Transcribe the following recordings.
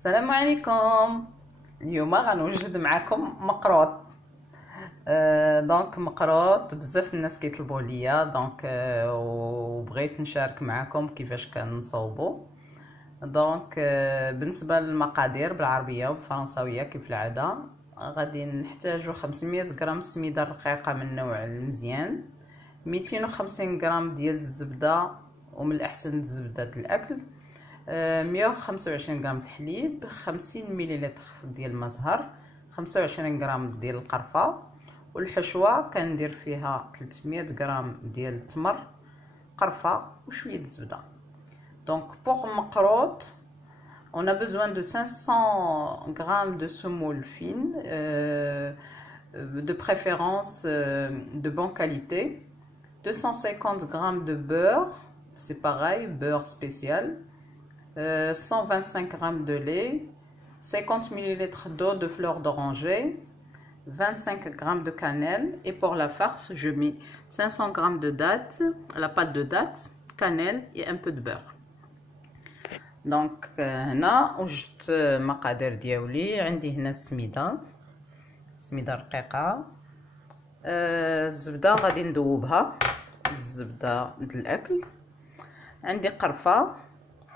السلام عليكم. اليوم غنوجد معكم مقروط. دونك مقروط بزاف الناس كيطلبوا ليا، دونك وبغيت نشارك معكم كيفاش كنصاوبوا. دونك بالنسبه للمقادير بالعربيه وبالفرنساويه كيف العاده، غادي نحتاجو 500 غرام سميده رقيقه من النوع المزيان، 250 غرام ديال الزبده ومن الاحسن الزبده الاكل، 125 غرام الحليب، 50 مليلتر ديال المزهر، 25 غرام ديال القرفه، والحشوه كندير فيها 300 غرام ديال التمر قرفه وشويه الزبده. Donc pour مقروط on a besoin de 500 grammes de semoule fine, de préférence de bonne qualité, 250 grammes de beurre, c'est pareil, beurre spécial, 125 grammes de lait, 50 ml d'eau de fleur d'oranger, 25 grammes de cannelle, et pour la farce je mets 500 grammes de dattes, la pâte de dattes, cannelle et un peu de beurre. دونك هنا وجدت المقادير ديالي. عندي هنا سميده رقيقه، الزبده غادي ندوبها، الزبده الاكل، عندي قرفه،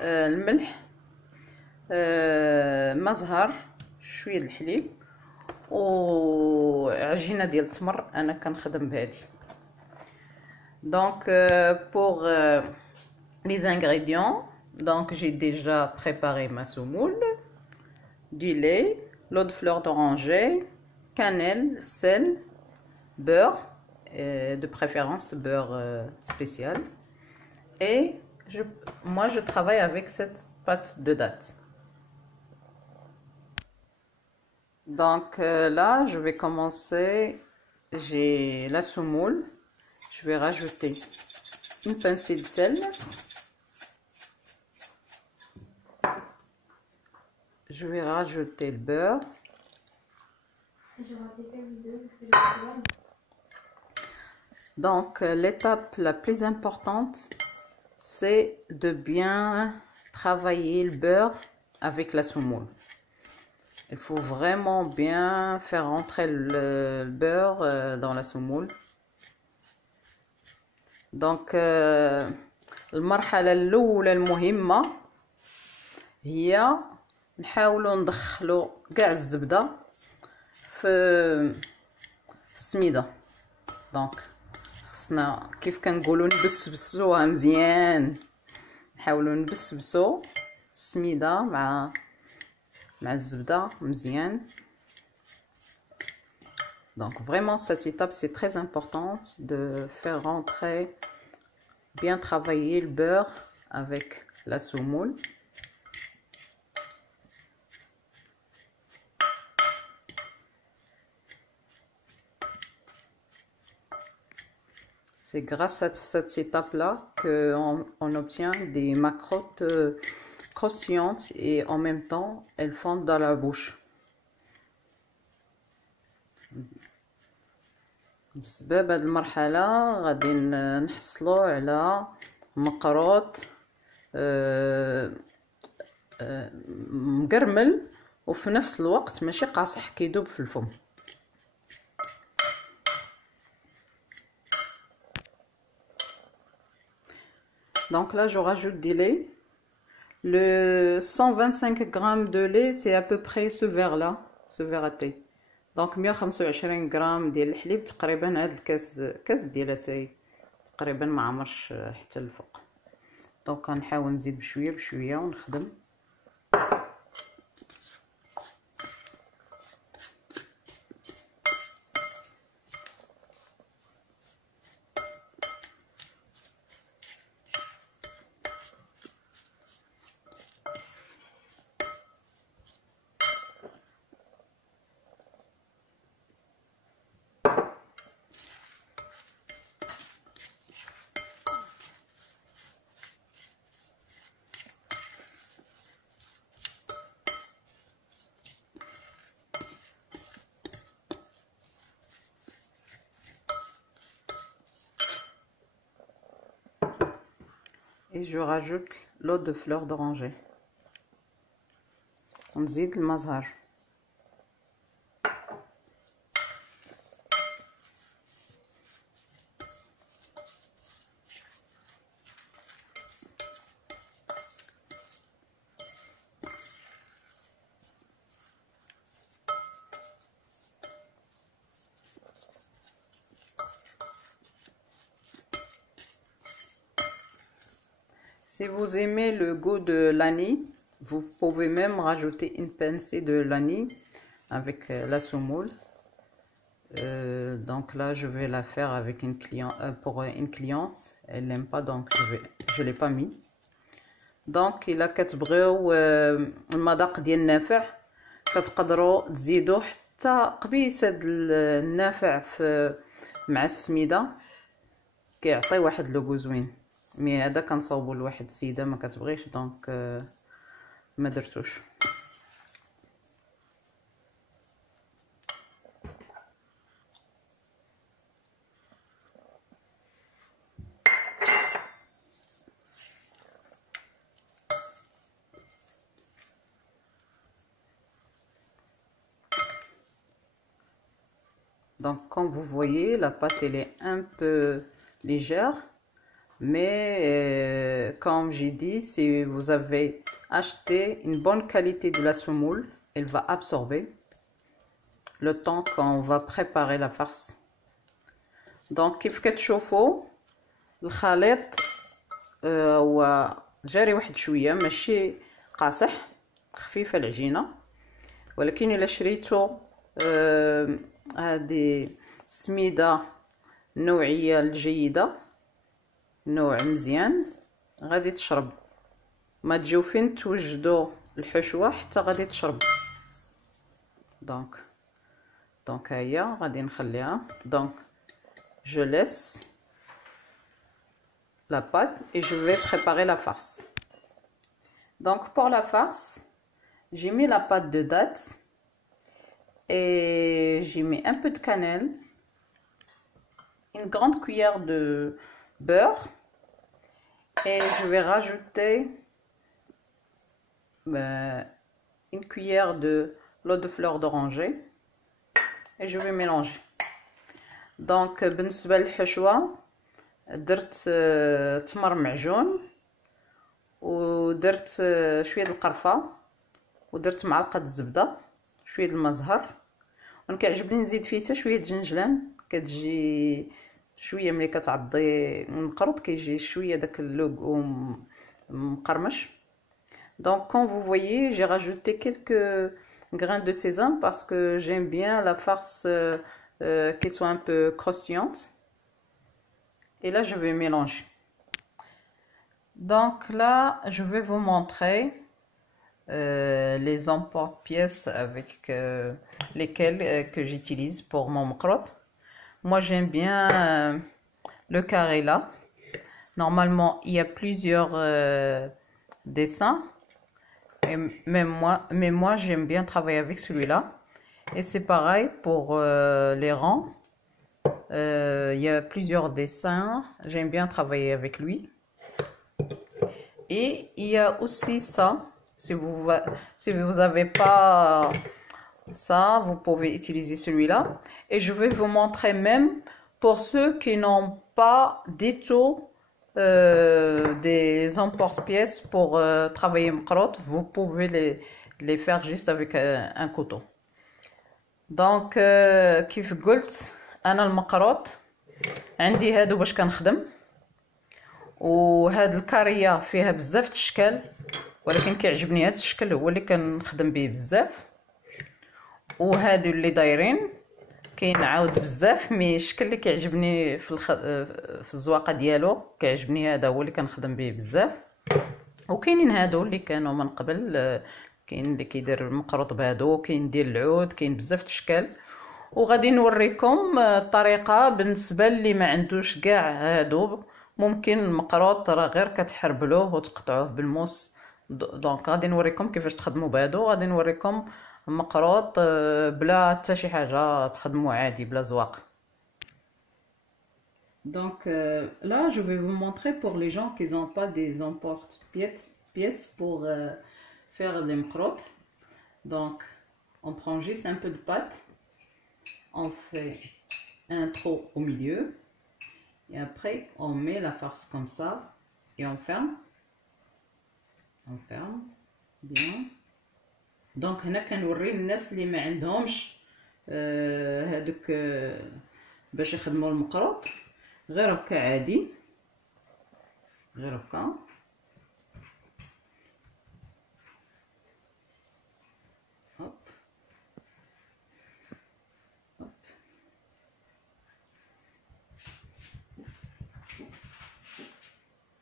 الملح، مزهر، شويه الحليب وعجينه ديال التمر انا كنخدم بهذه. دونك pour les ingrédients, donc j'ai déjà préparé ma semoule, du lait, l'eau de fleur d'oranger, cannelle, sel, beurre, de préférence beurre spécial, et moi je travaille avec cette pâte de dattes. Donc là je vais commencer. J'ai la semoule, je vais rajouter une pincée de sel, je vais rajouter le beurre, donc l'étape la plus importante c'est de bien travailler le beurre avec la semoule. Il faut vraiment bien faire rentrer le beurre dans la semoule. Donc المرحلة الأولى المهمة هي نحاولوا ندخلوا كاع الزبدة في السميدة. دونك خصنا كيف كنقولوا نبسبسوها مزيان، نحاولوا نبسبسوا السميدة مع الزبدة مزيان. Donc vraiment cette étape c'est très importante de faire rentrer, bien travailler le beurre avec la semoule. C'est grâce à cette étape-là qu'on obtient des macrottes croustillantes et en même temps elles fondent dans la bouche. بسبب هاد المرحلة غادي نحصلوا على مقروط مقرمل وفي نفس الوقت ماشي قاصح كيدوب في الفم. Donc là je rajoute du lait. Le 125 grammes de lait c'est à peu près ce verre là, ce verre à thé. دونك 125 غرام ديال الحليب تقريبا. هاد الكاس ديال اتاي تقريبا ما عمرش حتى الفوق. دونك غنحاول نزيد بشويه بشويه ونخدم. Et je rajoute l'eau de fleur d'oranger. ونزيد المزهر. Si vous aimez le goût de l'anis, vous pouvez même rajouter une pincée de l'anis avec la semoule. Donc là, je vais la faire avec une cliente, pour une cliente. Elle n'aime pas, donc je l'ai pas mis. Donc إلا كتبغيو المذاق ديال النافع كتقدروا تزيدوا حتى قبيصه النافع في مع السميده، كيعطي واحد لوغو زوين. مي هذا كنصاوبو لواحد السيده ما كتبغيش، دونك ما درتوش. Donc comme vous voyez, la pâte elle est un peu légère, mais comme j'ai dit, si vous avez acheté une bonne qualité de la semoule, elle va absorber le temps qu'on va préparer la farce. Donc كيف كتشوفوا الخليط هو جاري واحد شويه، ماشي قاصح، خفيفه العجينه. ولكن الا شريتو هذه سميده النوعيه الجيده، نوع مزيان، غادي تشرب. ما تجيو فين توجدوا الحشوه حتى غادي تشرب. دونك هيا غادي نخليها. دونك je laisse la pâte et je vais préparer la farce. Donc pour la farce, j'ai mis la pâte de date et j'ai mis un peu de cannelle, une grande cuillère de beurre, et je vais rajouter une cuillère de l'eau de fleur d'oranger et je vais mélanger. دونك بالنسبه للحشوه درت تمر معجون، ودرت شويه د القرفه، ودرت معلقه الزبده، شويه د المزهر، وانا كيعجبني نزيد فيه حتى شويه د الجنجلان، كتجي شويه ملي كتعضي المقروط كيجي شويه داك اللوغ مقرمش. Donc comme vous voyez, j'ai rajouté quelques grains de sésame parce que j'aime bien la farce qui soit un peu croustillante. Et là je vais mélanger. Donc là je vais vous montrer les emporte-pièces avec lesquels que j'utilise pour mon maqrout. Moi j'aime bien le carré là. Normalement il y a plusieurs dessins, mais moi j'aime bien travailler avec celui-là. Et c'est pareil pour les rangs. Il y a plusieurs dessins. J'aime bien travailler avec lui. Et il y a aussi ça. Si vous n'avez pas ça, vous pouvez utiliser celui-là. Et je vais vous montrer même pour ceux qui n'ont pas du tout des emporte-pièces pour travailler maqrout. Vous pouvez les faire juste avec un couteau. دونك كيف قلت انا المقروط عندي هادو باش كنخدم، وهاد الكاريه فيها بزاف الاشكال، ولكن كيعجبني هاد الشكل هو اللي كنخدم به بزاف. وهادو اللي دايرين كاين عاود بزاف، مي الشكل اللي كيعجبني في الزواقه ديالو كيعجبني هذا هو اللي كنخدم به بزاف. وكاينين هادو اللي كانوا من قبل، كاين اللي كيدير المقروط بهادو، كاين ديال العود، كاين بزاف الاشكال. وغادي نوريكم الطريقه بالنسبه اللي ما عندوش كاع هادو. ممكن المقروط راه غير كتحربلوه وتقطعوه بالموس. دونك غادي نوريكم كيفاش تخدموا بهادو. غادي نوريكم مقروط بلا حتى شي حاجه، تخدموا عادي بلا زواق. Donc là je vais vous montrer pour les gens qui n'ont pas des emporte-pièces pour faire les maqrout. Donc, on prend juste un peu de pâte, on fait un trou au milieu, et après on met la farce comme ça, et on ferme bien. دونك هنا كنوري الناس اللي ما عندهمش هادوك باش يخدموا المقروط، غير هكا عادي، غير هكا. هوب هوب.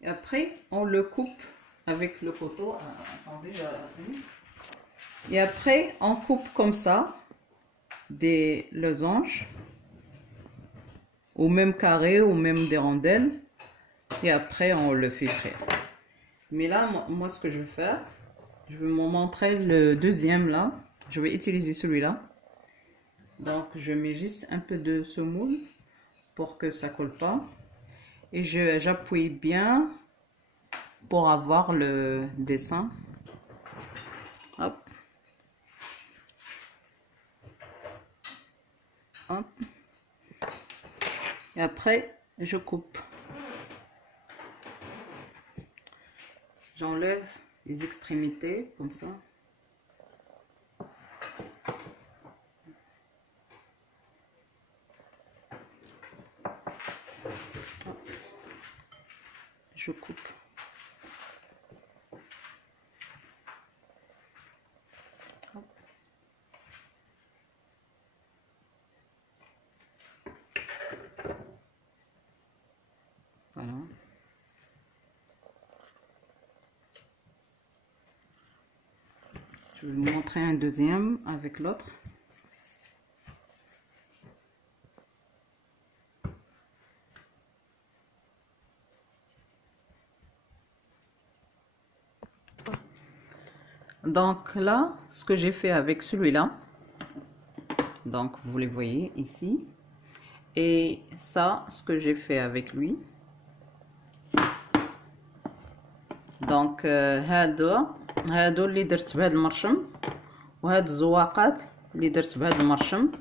Et après on le coupe avec le couteau. Attendez, et après on coupe comme ça des losanges, ou même carrés, ou même des rondelles, et après on le fait frire. Mais là, moi ce que je vais faire, je vais vous montrer le deuxième là. Je vais utiliser celui-là. Donc je mets juste un peu de semoule pour que ça colle pas, et j'appuie bien pour avoir le dessin. Hop. Hop. Et après je coupe, j'enlève les extrémités comme ça. Hop. Je coupe. Hop. Voilà. Je vais vous montrer un deuxième avec l'autre. Donc là, ce que j'ai fait avec celui-là, donc vous les voyez ici, et ça, ce que j'ai fait avec lui. Donc هادو اللي درت بهاد المرشم، وهاد الزواقات اللي درت بهاد المرشم.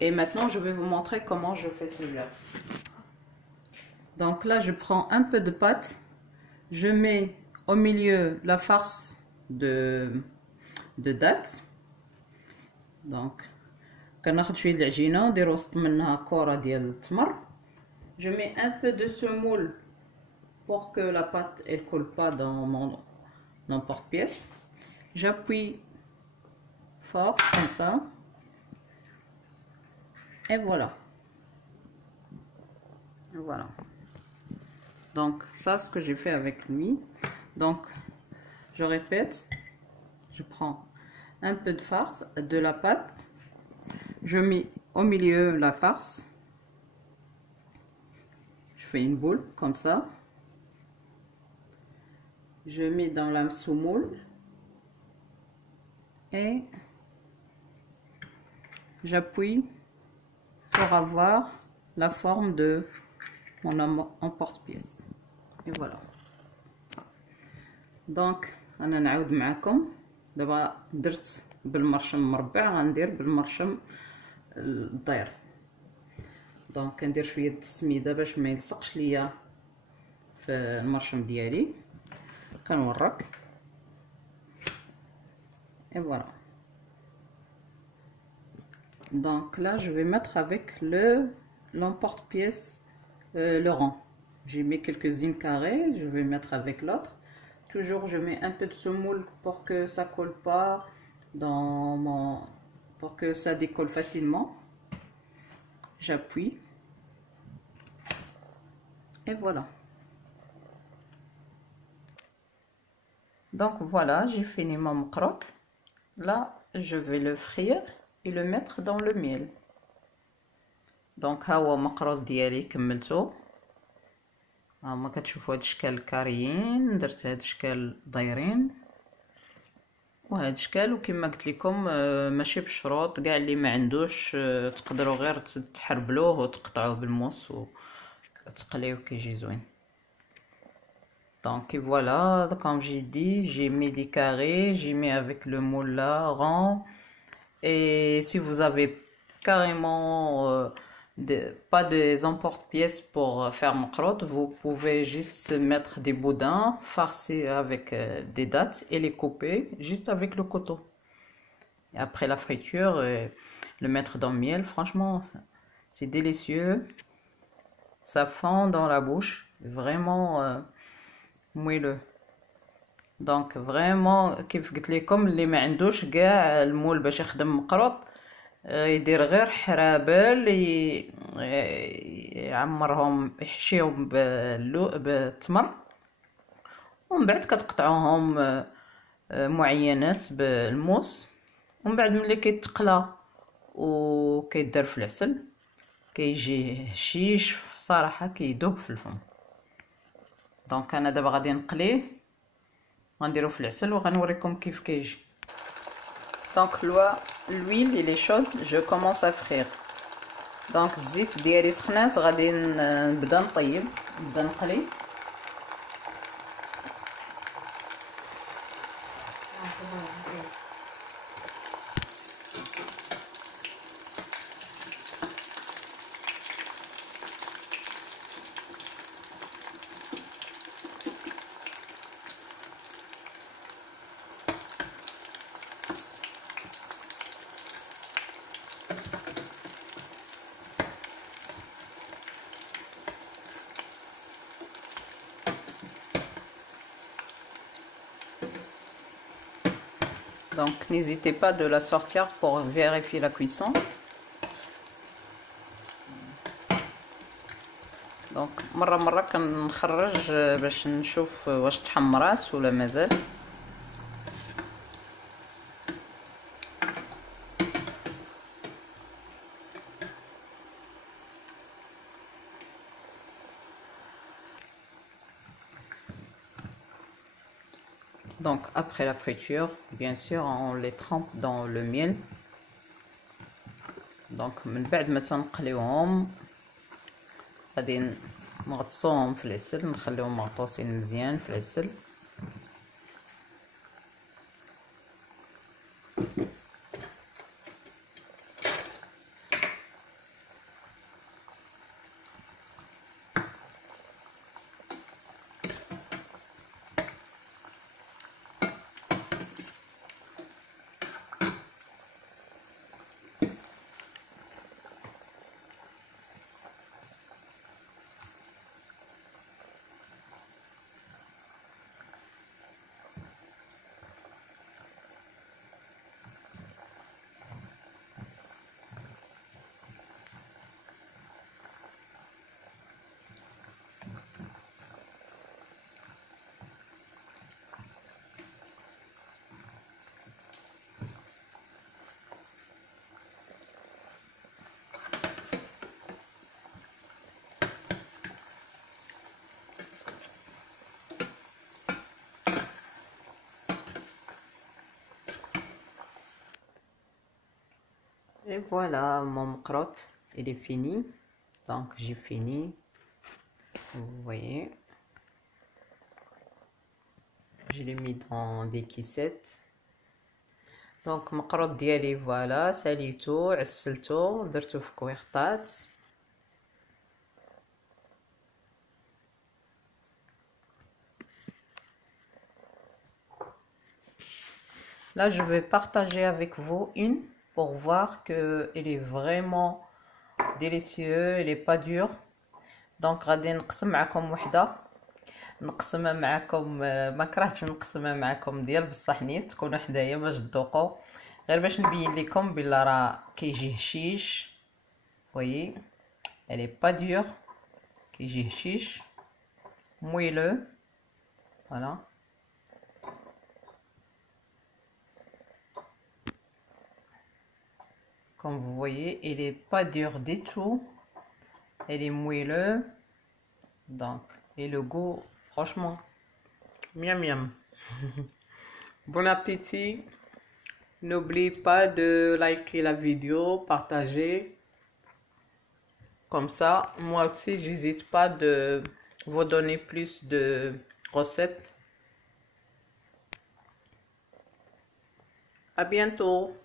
Et maintenant je vais vous montrer comment je fais celui-là. Donc là je prends un peu de pâte, je mets au milieu la farce de dattes. Donc كناخد شويه العجينه ندير وسط منها كره ديال التمر. Je mets un peu de semoule pour que la pâte elle colle pas dans mon porte-pièce. J'appuie fort comme ça, et voilà. Voilà. Donc ça, ce que j'ai fait avec lui. Donc je répète, je prends un peu de farce, de la pâte, je mets au milieu la farce, je fais une boule comme ça, je mets dans la semoule et j'appuie pour avoir la forme de mon emporte-pièce. Et voilà. Donc انا نعاود معكم دابا درت بالمرشم مربع، غندير بالمرشم الداير. دونك كندير شويه السميده باش ما يلصقش ليا في المرشم ديالي، كنورك. Et voilà. Donc là je vais mettre avec l'emporte-pièce le rond. J'ai mis quelques-unes carrées, je vais mettre avec l'autre. Toujours je mets un peu de semoule pour que ça colle pas dans pour que ça décolle facilement. J'appuie. Et voilà. Donc voilà, j'ai fini mon مقروط. Là, je vais le frire et le mettre dans le miel. Donc ها هو مقروط ديالي كملته. هما كتشوفوا هاد الاشكال الكاريين، درت هاد الاشكال دايرين وهاد الاشكال. وكما قلت لكم ماشي بشروط، كاع اللي ما عندوش تقدروا غير تحربلوه وتقطعوه بالموس وتقليوه كيجي زوين. Donc et voilà, comme j'ai dit, j'ai mis des carrés, j'ai mis avec le moule là rond. Et si vous avez carrément pas des emporte-pièces pour faire maqrout, vous pouvez juste mettre des boudins farcis avec des dattes et les couper juste avec le couteau. Et après la friture, le mettre dans le miel, franchement, c'est délicieux. Ça fond dans la bouche, vraiment moelleux. دونك فريمون كيف قلت لكم اللي ما عندوش كاع المول باش يخدم مقروط يدير غير حرابل يعمرهم يحشيهم بالتمر ومن بعد كتقطعوهم معينات بالموس ومن بعد ملي كيتقلى وكيدار في العسل كيجي هشيش صراحه كيدوب في الفم. دونك انا دابا غادي نقليه غنديرو في العسل وغنوريكم كيف كيجي. دونك l'huile il est chaude, je commence à frire. دونك الزيت ديالي سخنات غادي نبدا نطيب نبدا نقلي. Donc n'hésitez pas de la sortir pour vérifier la cuisson. Donc مرة كنخرج باش نشوف واش تحمرات ولا مازال. Donc après la friture, bien sûr, on les trempe dans le miel. Donc من بعد ما تنقليوهم غادي نغطسوهم في العسل نخليهم مغطوسين مزيان في العسل. Et voilà, mon maqrout, il est fini. Donc j'ai fini. Vous voyez. Je l'ai mis dans des caissettes. Donc maqrout ديالي voilà, ساليتو عسلتو درتو في كويخطات. Là je vais partager avec vous une pour voir que il est vraiment délicieux, il est pas dur. Donc غادي نقسم معكم وحده نقسمها معكم ما كرهتش نقسمها معكم ديال بصح نيت تكونوا حدايا باش تذوقوا غير باش نبين لكم بلا راه كيجي هشيش. voyez elle est pas dure كيجي هشيش moelleux. Voilà. Comme vous voyez, il est pas dur du tout. Elle est moelleux. Donc, et le goût, franchement, miam miam. Bon appétit. N'oubliez pas de liker la vidéo, partager. Comme ça, moi aussi, j'hésite pas de vous donner plus de recette. À bientôt.